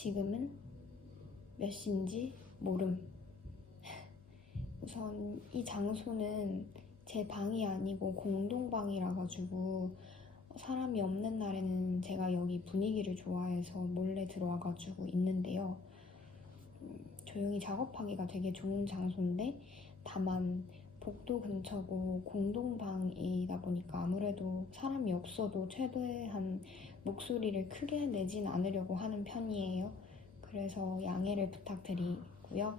지금은 몇 시인지 모름. 우선 이 장소는 제 방이 아니고 공동방이라 가지고 사람이 없는 날에는 제가 여기 분위기를 좋아해서 몰래 들어와 가지고 있는데요. 음, 조용히 작업하기가 되게 좋은 장소인데 다만 복도 근처고 공동방이다 보니까 아무래도 사람이 없어도 최대한 목소리를 크게 내진 않으려고 하는 편이에요. 그래서 양해를 부탁드리고요.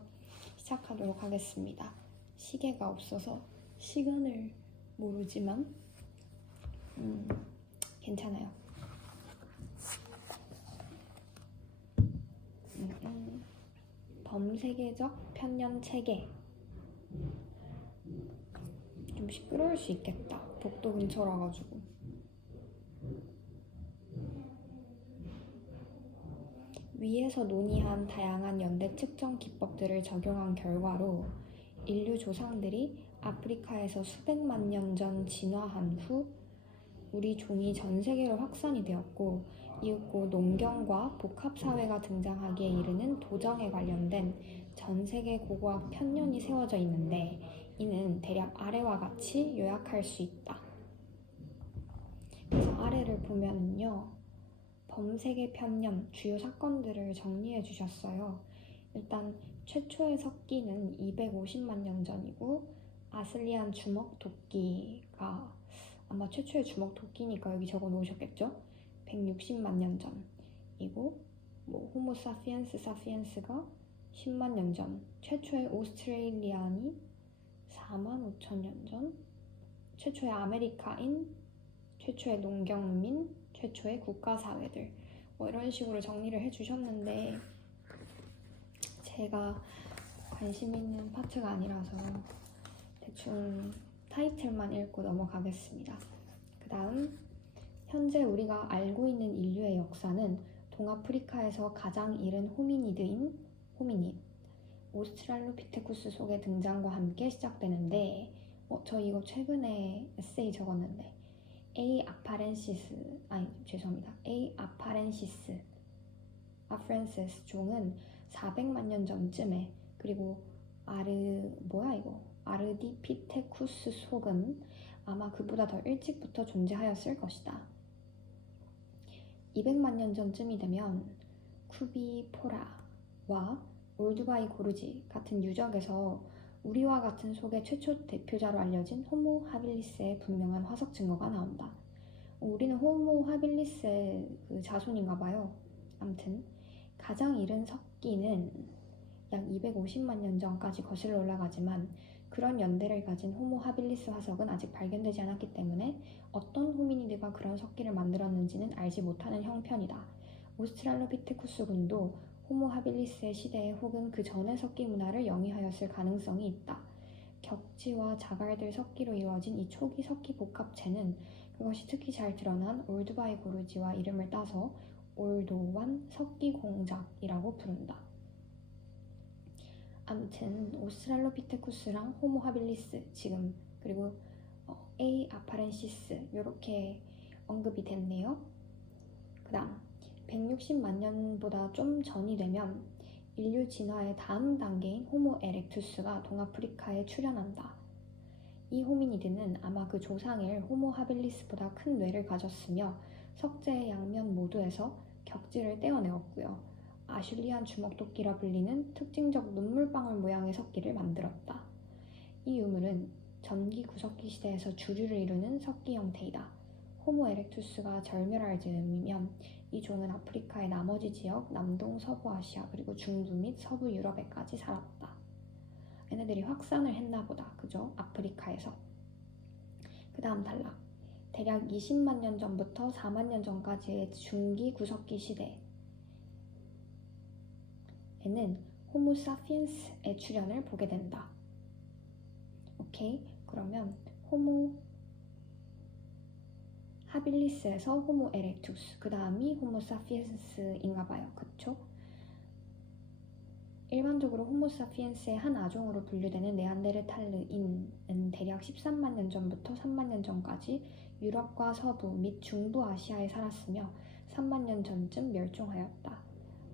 시작하도록 하겠습니다. 시계가 없어서 시간을 모르지만 음, 괜찮아요. 음, 음. 범세계적 편년 체계 좀 시끄러울 수 있겠다. 복도 근처라 가지고. 위에서 논의한 다양한 연대 측정 기법들을 적용한 결과로 인류 조상들이 아프리카에서 수백만 년 전 진화한 후 우리 종이 전 세계로 확산이 되었고 이윽고 농경과 복합 사회가 등장하기에 이르는 도정에 관련된 전 세계 고고학 편년이 세워져 있는데 이는 대략 아래와 같이 요약할 수 있다. 그래서 아래를 보면요. 범세계 편년 주요 사건들을 정리해 주셨어요. 일단 최초의 석기는 250만 년 전이고 아슬리안 주먹 도끼가 아마 최초의 주먹 도끼니까 여기 적어 놓으셨겠죠? 160만 년 전이고 뭐 호모 사피엔스 사피엔스가 10만 년 전, 최초의 오스트레일리안이 4만 5천 년 전, 최초의 아메리카인, 최초의 농경민, 최초의 국가사회들 뭐 이런 식으로 정리를 해주셨는데 제가 관심 있는 파트가 아니라서 대충 타이틀만 읽고 넘어가겠습니다. 그 다음 현재 우리가 알고 있는 인류의 역사는 동아프리카에서 가장 이른 호미니드인 호미닛 오스트랄로피테쿠스 속의 등장과 함께 시작되는데 어, 저 이거 최근에 에세이 적었는데 A 아파렌시스 아니 죄송합니다. A 아파렌시스 아프렌시스 종은 400만 년 전쯤에 그리고 아르 뭐야 이거? 아르디피테쿠스 속은 아마 그보다 더 일찍부터 존재하였을 것이다. 200만 년 전쯤이 되면 쿠비포라와 올두바이 고르지 같은 유적에서 우리와 같은 속의 최초 대표자로 알려진 호모 하빌리스의 분명한 화석 증거가 나온다. 우리는 호모 하빌리스의 그 자손인가 봐요. 암튼 가장 이른 석기는 약 250만 년 전까지 거슬러 올라가지만 그런 연대를 가진 호모 하빌리스 화석은 아직 발견되지 않았기 때문에 어떤 호미니드가 그런 석기를 만들었는지는 알지 못하는 형편이다. 오스트랄로피테쿠스 군도 호모 하빌리스의 시대에 혹은 그 전의 석기 문화를 영위하였을 가능성이 있다. 격지와 자갈들 석기로 이루어진 이 초기 석기 복합체는 그것이 특히 잘 드러난 올드바이 고르지와 이름을 따서 올도완 석기 공작이라고 부른다. 아무튼 오스트랄로피테쿠스랑 호모 하빌리스 지금 그리고 어, A 아파렌시스 이렇게 언급이 됐네요. 그다음 160만 년보다 좀 전이 되면 인류 진화의 다음 단계인 호모 에렉투스가 동아프리카에 출현한다. 이 호미니드는 아마 그 조상일 호모 하빌리스보다 큰 뇌를 가졌으며 석재의 양면 모두에서 격지를 떼어내었고요. 아슐리안 주먹도끼라 불리는 특징적 눈물방울 모양의 석기를 만들었다. 이 유물은 전기 구석기 시대에서 주류를 이루는 석기 형태이다. 호모 에렉투스가 절멸할 즈음이면 이 종은 아프리카의 나머지 지역, 남동 서부 아시아 그리고 중부 및 서부 유럽에까지 살았다. 얘네들이 확산을 했나 보다. 그죠? 아프리카에서. 그 다음 단락. 대략 20만 년 전부터 4만 년 전까지의 중기 구석기 시대 에는 호모 사피엔스의 출현을 보게 된다. 오케이? 그러면 호모 하빌리스에서 호모 에렉투스, 그 다음이 호모 사피엔스인가 봐요. 그쵸? 일반적으로 호모 사피엔스의 한 아종으로 분류되는 네안데르탈르인은 대략 13만 년 전부터 3만 년 전까지 유럽과 서부 및 중부 아시아에 살았으며 3만 년 전쯤 멸종하였다.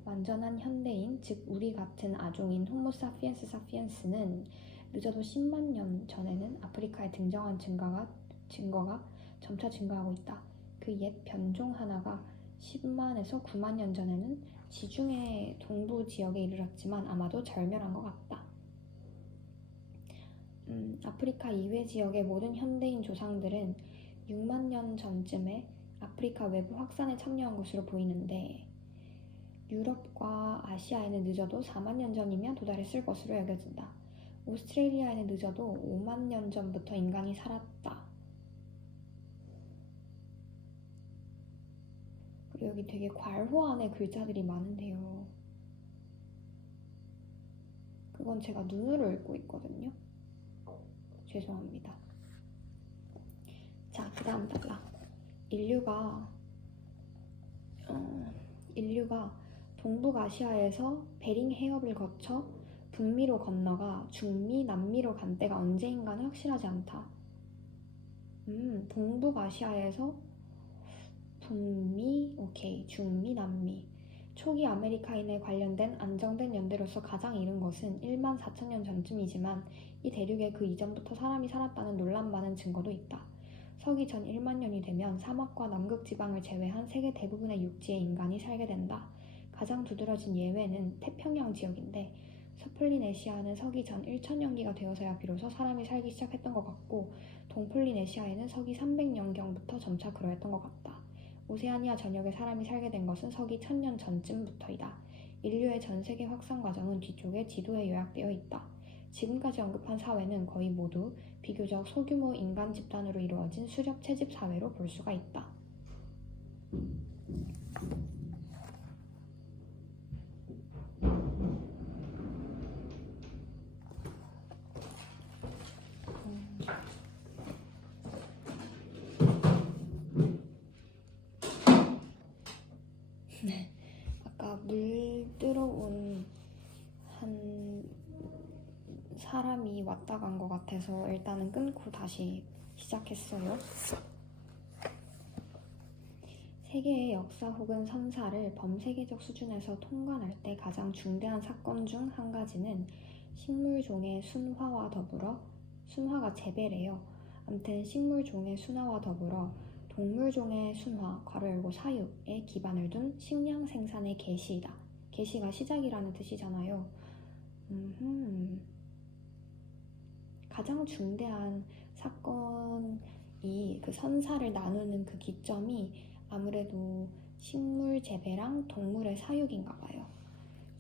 완전한 현대인, 즉 우리 같은 아종인 호모 사피엔스 사피엔스는 늦어도 10만 년 전에는 아프리카에 등장한 증가가 증거가 점차 증가하고 있다. 그 옛 변종 하나가 10만에서 9만 년 전에는 지중해 동부 지역에 이르렀지만 아마도 절멸한 것 같다. 음, 아프리카 이외 지역의 모든 현대인 조상들은 6만 년 전쯤에 아프리카 외부 확산에 참여한 것으로 보이는데 유럽과 아시아에는 늦어도 4만 년 전이면 도달했을 것으로 여겨진다. 오스트레일리아에는 늦어도 5만 년 전부터 인간이 살았다. 그리고 여기 되게 괄호 안에 글자들이 많은데요. 그건 제가 눈으로 읽고 있거든요. 죄송합니다. 자, 그 다음 달라. 인류가, 어, 인류가 동북아시아에서 베링 해협을 거쳐 북미로 건너가 중미, 남미로 간 때가 언제인가는 확실하지 않다. 음, 동북아시아에서 북미, 오케이, 중미, 남미. 초기 아메리카인에 관련된 안정된 연대로서 가장 이른 것은 1만 4천 년 전쯤이지만 이 대륙에 그 이전부터 사람이 살았다는 논란 많은 증거도 있다. 서기 전 1만 년이 되면 사막과 남극 지방을 제외한 세계 대부분의 육지에 인간이 살게 된다. 가장 두드러진 예외는 태평양 지역인데 서폴리네시아는 서기 전 1천년기가 되어서야 비로소 사람이 살기 시작했던 것 같고 동폴리네시아에는 서기 300년경부터 점차 그러했던 것 같다. 오세아니아 전역에 사람이 살게 된 것은 서기 1000년 전쯤부터이다. 인류의 전 세계 확산 과정은 뒤쪽에 지도에 요약되어 있다. 지금까지 언급한 사회는 거의 모두 비교적 소규모 인간 집단으로 이루어진 수렵 채집 사회로 볼 수가 있다. 들어온 한 사람이 왔다 간 것 같아서 일단은 끊고 다시 시작했어요. 세계의 역사 혹은 선사를 범세계적 수준에서 통관할 때 가장 중대한 사건 중 한 가지는 식물종의 순화와 더불어 순화가 재배래요. 아무튼 식물종의 순화와 더불어 동물종의 순화 괄호 열고 사육에 기반을 둔 식량 생산의 개시이다. 개시가 시작이라는 뜻이잖아요. 음흠. 가장 중대한 사건이 그 선사를 나누는 그 기점이 아무래도 식물 재배랑 동물의 사육인가 봐요.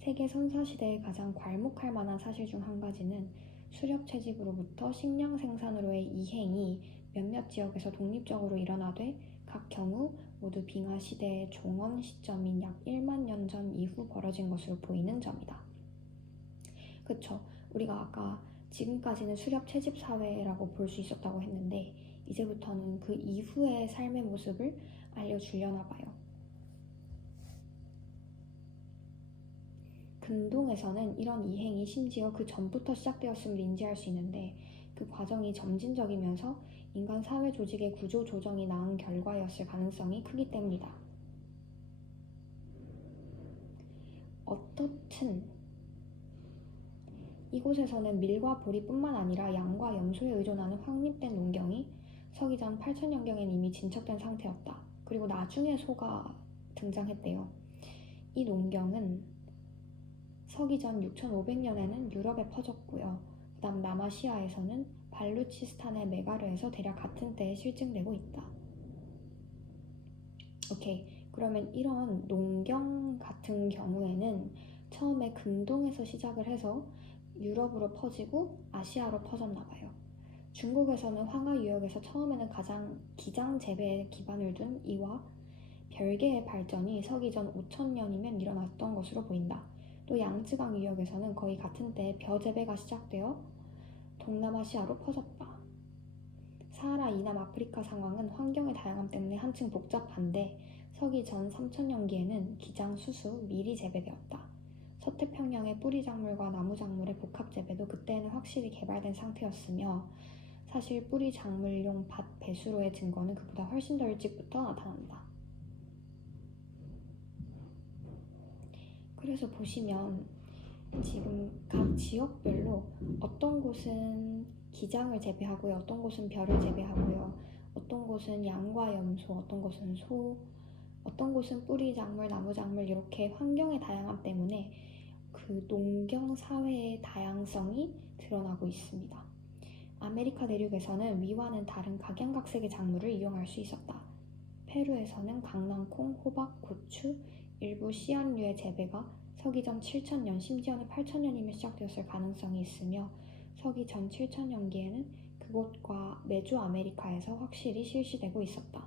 세계 선사 시대에 가장 괄목할 만한 사실 중 한 가지는 수렵 채집으로부터 식량 생산으로의 이행이 몇몇 지역에서 독립적으로 일어나되 각 경우 모두 빙하 시대의 종언 시점인 약 1만 년 전 이후 벌어진 것으로 보이는 점이다. 그쵸. 우리가 아까 지금까지는 수렵 채집 사회라고 볼 수 있었다고 했는데 이제부터는 그 이후의 삶의 모습을 알려주려나 봐요. 근동에서는 이런 이행이 심지어 그 전부터 시작되었음을 인지할 수 있는데 그 과정이 점진적이면서 인간 사회 조직의 구조 조정이 낳은 결과였을 가능성이 크기 때문이다. 어떻든 이곳에서는 밀과 보리뿐만 아니라 양과 염소에 의존하는 확립된 농경이 서기전 8천년경엔 이미 진척된 상태였다. 그리고 나중에 소가 등장했대요. 이 농경은 서기전 6500년에는 유럽에 퍼졌고요. 그 다음 남아시아에서는 발루치스탄의 메가르에서 대략 같은 때에 실증되고 있다. 오케이. 그러면 이런 농경 같은 경우에는 처음에 근동에서 시작을 해서 유럽으로 퍼지고 아시아로 퍼졌나 봐요. 중국에서는 황하 유역에서 처음에는 가장 기장 재배에 기반을 둔 이와 별개의 발전이 서기 전 5천년이면 일어났던 것으로 보인다. 또 양쯔강 유역에서는 거의 같은 때에 벼 재배가 시작되어 동남아시아로 퍼졌다. 사하라 이남 아프리카 상황은 환경의 다양함 때문에 한층 복잡한데 서기 전 3000년기에는 기장, 수수, 밀이 재배되었다. 서태평양의 뿌리 작물과 나무 작물의 복합 재배도 그때에는 확실히 개발된 상태였으며 사실 뿌리 작물용 밭 배수로의 증거는 그보다 훨씬 더 일찍부터 나타난다. 그래서 보시면 지금 각 지역별로 어떤 곳은 기장을 재배하고요, 어떤 곳은 별을 재배하고요, 어떤 곳은 양과 염소, 어떤 곳은 소, 어떤 곳은 뿌리 작물, 나무 작물 이렇게 환경의 다양함 때문에 그 농경 사회의 다양성이 드러나고 있습니다. 아메리카 내륙에서는 위와는 다른 각양각색의 작물을 이용할 수 있었다. 페루에서는 강낭콩, 호박, 고추, 일부 씨앗류의 재배가 서기 전 7천년, 심지어는 8천년이면 시작되었을 가능성이 있으며 서기 전 7천년기에는 그곳과 메주 아메리카에서 확실히 실시되고 있었다.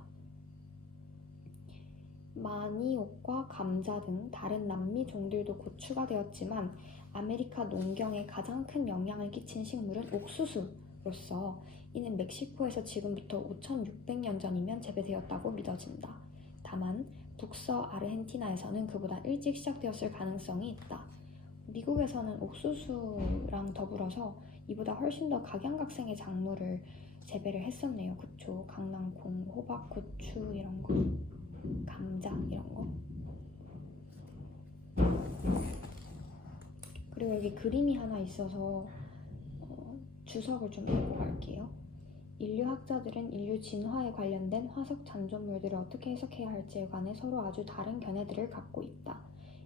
마니옥과 감자 등 다른 남미 종들도 고추가 되었지만 아메리카 농경에 가장 큰 영향을 끼친 식물은 옥수수로서 이는 멕시코에서 지금부터 5,600년 전이면 재배되었다고 믿어진다. 다만 북서 아르헨티나에서는 그보다 일찍 시작되었을 가능성이 있다. 미국에서는 옥수수랑 더불어서 이보다 훨씬 더 각양각색의 작물을 재배를 했었네요. 그쵸? 강낭콩, 호박, 고추 이런 거, 감자 이런 거. 그리고 여기 그림이 하나 있어서 어, 주석을 좀 읽고 갈게요. 인류 학자들은 인류 진화에 관련된 화석 잔존물들을 어떻게 해석해야 할지에 관해 서로 아주 다른 견해들을 갖고 있다.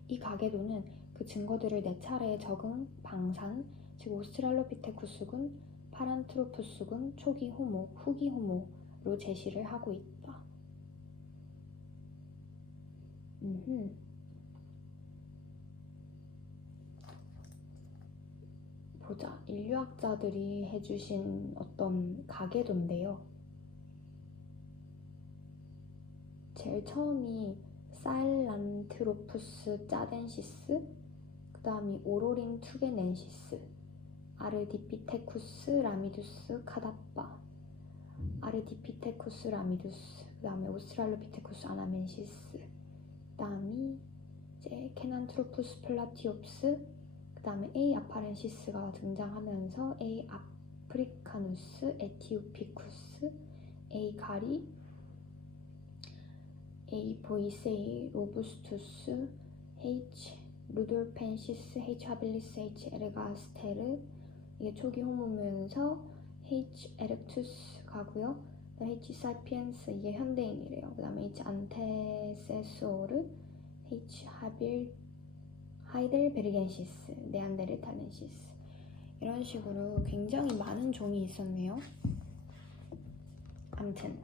이 가계도는 그 증거들을 네 차례의 적응, 방산, 즉 오스트랄로피테쿠스군, 파란트로푸스군, 초기 호모, 후기 호모로 제시를 하고 있다. 음흠. 보자. 인류학자들이 해주신 어떤 가계도인데요. 제일 처음이 사일란트로푸스 짜덴시스, 그 다음이 오로린 투게넨시스, 아르디피테쿠스 라미두스 카다파, 아르디피테쿠스 라미두스, 그 다음에 오스트랄로피테쿠스 아나멘시스, 그 다음이 이제 케난트로푸스 플라티옵스, 그 다음에 A 아파렌시스가 등장하면서 A 아프리카누스, 에티오피쿠스, A 가리, A 보이세이 로부스투스, H 루돌펜시스, H 하빌리스, H 에르가스테르 이게 초기 호모면서 H 에렉투스 가고요. H 사피엔스 이게 현대인이래요. 그다음에 H 안테세소르, H 하빌 하이델베르겐시스, 네안데르탈렌시스 이런 식으로 굉장히 많은 종이 있었네요. 암튼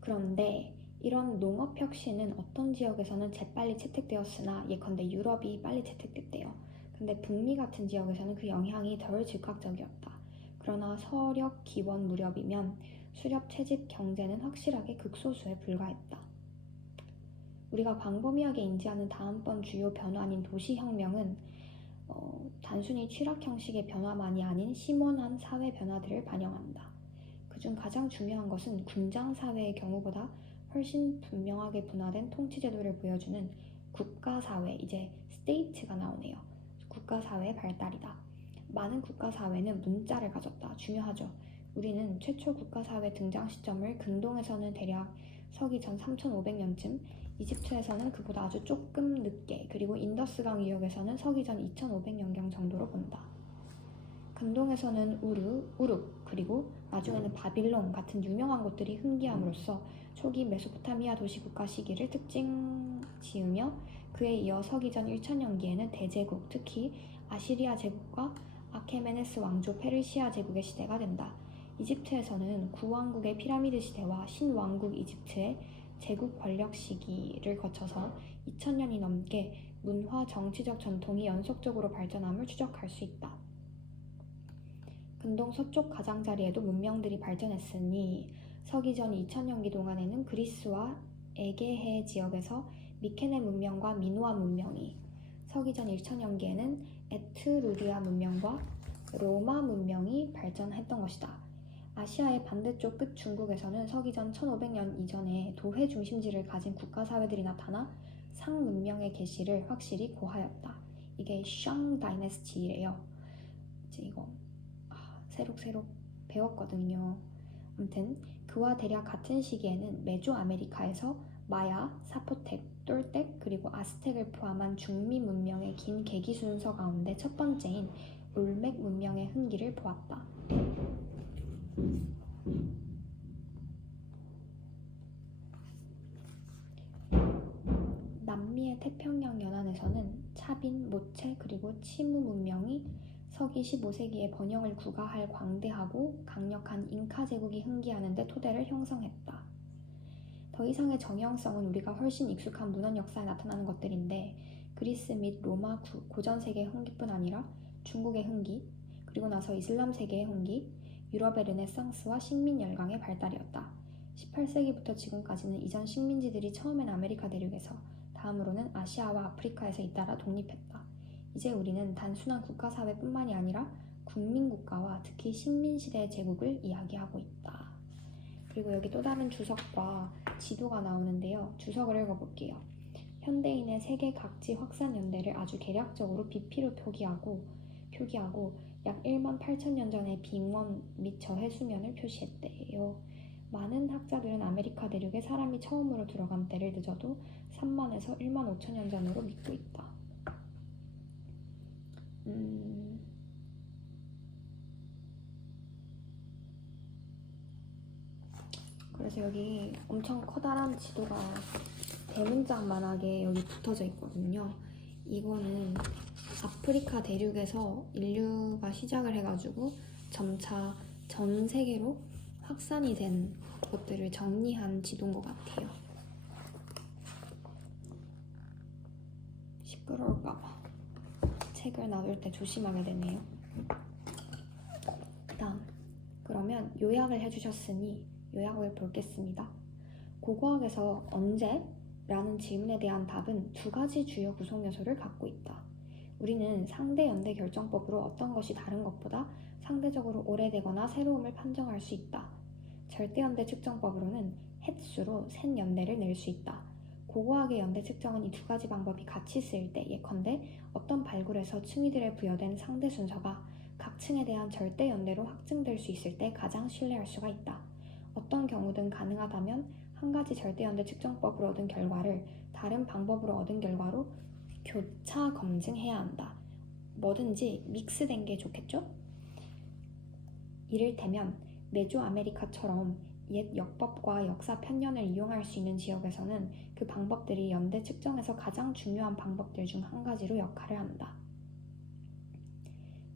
그런데 이런 농업 혁신은 어떤 지역에서는 재빨리 채택되었으나 예컨대 유럽이 빨리 채택됐대요. 근데 북미 같은 지역에서는 그 영향이 덜 즉각적이었다. 그러나 서력 기원 무렵이면 수렵 채집 경제는 확실하게 극소수에 불과했다. 우리가 광범위하게 인지하는 다음번 주요 변화인 도시혁명은 어, 단순히 취락 형식의 변화만이 아닌 심원한 사회 변화들을 반영한다. 그중 가장 중요한 것은 군장 사회의 경우보다 훨씬 분명하게 분화된 통치 제도를 보여주는 국가 사회, 이제 스테이트가 나오네요. 국가 사회의 발달이다. 많은 국가 사회는 문자를 가졌다. 중요하죠. 우리는 최초 국가 사회 등장 시점을 근동에서는 대략 서기 전 3,500년쯤, 이집트에서는 그보다 아주 조금 늦게, 그리고 인더스강 유역에서는 서기 전 2,500년경 정도로 본다. 근동에서는 우르, 우룩, 그리고 나중에는 바빌론 같은 유명한 곳들이 흥기함으로써 초기 메소포타미아 도시 국가 시기를 특징 지으며 그에 이어 서기 전 1000년기에는 대제국, 특히 아시리아 제국과 아케메네스 왕조 페르시아 제국의 시대가 된다. 이집트에서는 구왕국의 피라미드 시대와 신왕국 이집트의 제국 권력 시기를 거쳐서 2000년이 넘게 문화 정치적 전통이 연속적으로 발전함을 추적할 수 있다. 근동 서쪽 가장자리에도 문명들이 발전했으니 서기 전 2000년기 동안에는 그리스와 에게해 지역에서 미케네 문명과 미노아 문명이 서기 전 1000년기에는 에트루리아 문명과 로마 문명이 발전했던 것이다. 아시아의 반대쪽 끝 중국에서는 서기 전 1500년 이전에 도회 중심지를 가진 국가 사회들이 나타나 상 문명의 개시를 확실히 고하였다. 이게 샹 다이내스티래요. 이제 이거 아, 새록새록 배웠거든요. 아무튼 그와 대략 같은 시기에는 메조 아메리카에서 마야, 사포텍, 똘텍 그리고 아스텍을 포함한 중미 문명의 긴 계기 순서 가운데 첫 번째인 올맥 문명의 흔기를 보았다. 남미의 태평양 연안에서는 차빈, 모체 그리고 치무 문명이 서기 15세기에 번영을 구가할 광대하고 강력한 잉카 제국이 흥기하는 데 토대를 형성했다. 더 이상의 정형성은 우리가 훨씬 익숙한 문헌 역사에 나타나는 것들인데 그리스 및 로마 구- 고전 세계의 흥기뿐 아니라 중국의 흥기, 그리고 나서 이슬람 세계의 흥기, 유럽의 르네상스와 식민 열강의 발달이었다. 18세기부터 지금까지는 이전 식민지들이 처음엔 아메리카 대륙에서 다음으로는 아시아와 아프리카에서 잇따라 독립했다. 이제 우리는 단순한 국가 사회뿐만이 아니라 국민 국가와 특히 식민 시대의 제국을 이야기하고 있다. 그리고 여기 또 다른 주석과 지도가 나오는데요. 주석을 읽어볼게요. 현대인의 세계 각지 확산 연대를 아주 개략적으로 비피로 표기하고 표기하고 약 1만 8천 년 전의 빙원 및 저해 수면을 표시했대요. 많은 학자들은 아메리카 대륙에 사람이 처음으로 들어간 때를 늦어도 3만에서 1만 5천 년 전으로 믿고 있다. 음, 그래서 여기 엄청 커다란 지도가 대문짝만하게 여기 붙어져 있거든요. 이거는 아프리카 대륙에서 인류가 시작을 해가지고 점차 전 세계로 확산이 된 것들을 정리한 지도인 것 같아요. 시끄러울까봐 책을 놔둘 때 조심하게 되네요. 다음 그러면 요약을 해주셨으니 요약을 보겠습니다. 고고학에서 언제? 라는 질문에 대한 답은 두 가지 주요 구성 요소를 갖고 있다. 우리는 상대 연대 결정법으로 어떤 것이 다른 것보다 상대적으로 오래되거나 새로움을 판정할 수 있다. 절대 연대 측정법으로는 횟수로 셋 연대를 낼 수 있다. 고고학의 연대 측정은 이 두 가지 방법이 같이 쓰일 때 예컨대 어떤 발굴에서 층위들에 부여된 상대 순서가 각 층에 대한 절대 연대로 확증될 수 있을 때 가장 신뢰할 수가 있다. 어떤 경우든 가능하다면 한 가지 절대 연대 측정법으로 얻은 결과를 다른 방법으로 얻은 결과로 교차 검증해야 한다. 뭐든지 믹스된 게 좋겠죠? 이를테면 메조 아메리카처럼 옛 역법과 역사 편견을 이용할 수 있는 지역에서는 그 방법들이 연대 측정에서 가장 중요한 방법들 중 한 가지로 역할을 한다.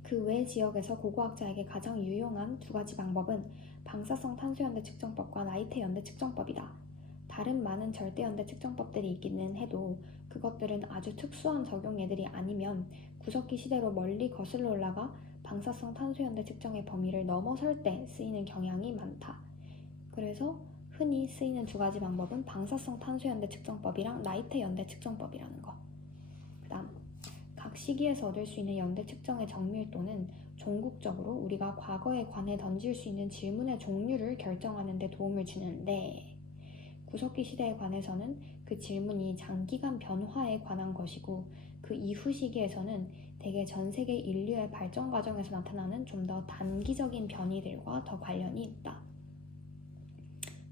그 외 지역에서 고고학자에게 가장 유용한 두 가지 방법은 방사성 탄소 연대 측정법과 나이테 연대 측정법이다. 다른 많은 절대 연대 측정법들이 있기는 해도 그것들은 아주 특수한 적용 예들이 아니면 구석기 시대로 멀리 거슬러 올라가 방사성 탄소 연대 측정의 범위를 넘어설 때 쓰이는 경향이 많다. 그래서 흔히 쓰이는 두 가지 방법은 방사성 탄소 연대 측정법이랑 나이테 연대 측정법이라는 거. 그 다음 각 시기에서 얻을 수 있는 연대 측정의 정밀도는 종국적으로 우리가 과거에 관해 던질 수 있는 질문의 종류를 결정하는 데 도움을 주는데 구석기 시대에 관해서는 그 질문이 장기간 변화에 관한 것이고 그 이후 시기에서는 대개 전 세계 인류의 발전 과정에서 나타나는 좀 더 단기적인 변이들과 더 관련이 있다.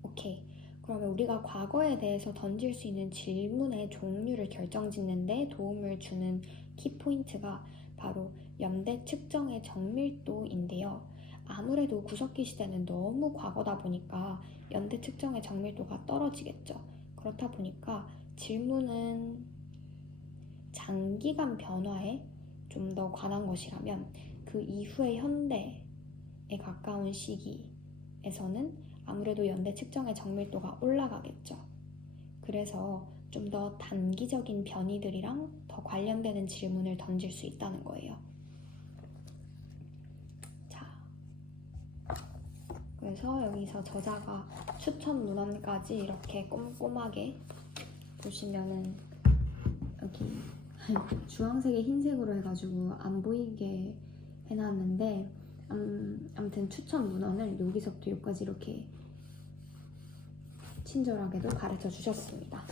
오케이. 그러면 우리가 과거에 대해서 던질 수 있는 질문의 종류를 결정짓는데 도움을 주는 키포인트가 바로 연대 측정의 정밀도인데요. 아무래도 구석기 시대는 너무 과거다 보니까 연대 측정의 정밀도가 떨어지겠죠. 그렇다 보니까 질문은 장기간 변화에 좀 더 관한 것이라면 그 이후의 현대에 가까운 시기에서는 아무래도 연대 측정의 정밀도가 올라가겠죠. 그래서 좀 더 단기적인 변이들이랑 더 관련되는 질문을 던질 수 있다는 거예요. 자, 그래서 여기서 저자가 추천 문헌까지 이렇게 꼼꼼하게 보시면은 여기 주황색에 흰색으로 해가지고 안 보이게 해놨는데 음, 아무튼 추천 문헌을 여기서부터 여기까지 이렇게 친절하게도 가르쳐 주셨습니다.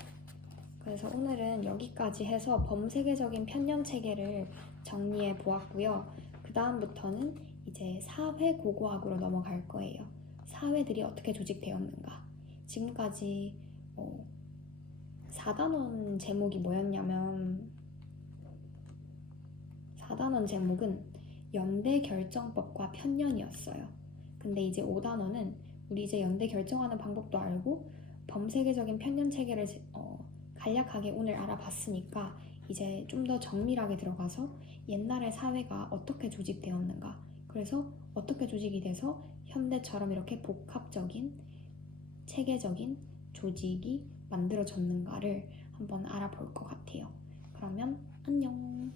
그래서 오늘은 여기까지 해서 범세계적인 편년 체계를 정리해 보았고요. 그 다음부터는 이제 사회 고고학으로 넘어갈 거예요. 사회들이 어떻게 조직되었는가. 지금까지 어, 4단원 제목이 뭐였냐면 4단원 제목은 연대 결정법과 편년이었어요. 근데 이제 5단원은 우리 이제 연대 결정하는 방법도 알고 범세계적인 편년 체계를 어, 간략하게 오늘 알아봤으니까 이제 좀 더 정밀하게 들어가서 옛날의 사회가 어떻게 조직되었는가 그래서 어떻게 조직이 돼서 현대처럼 이렇게 복합적인 체계적인 조직이 만들어졌는가를 한번 알아볼 것 같아요. 그러면 안녕.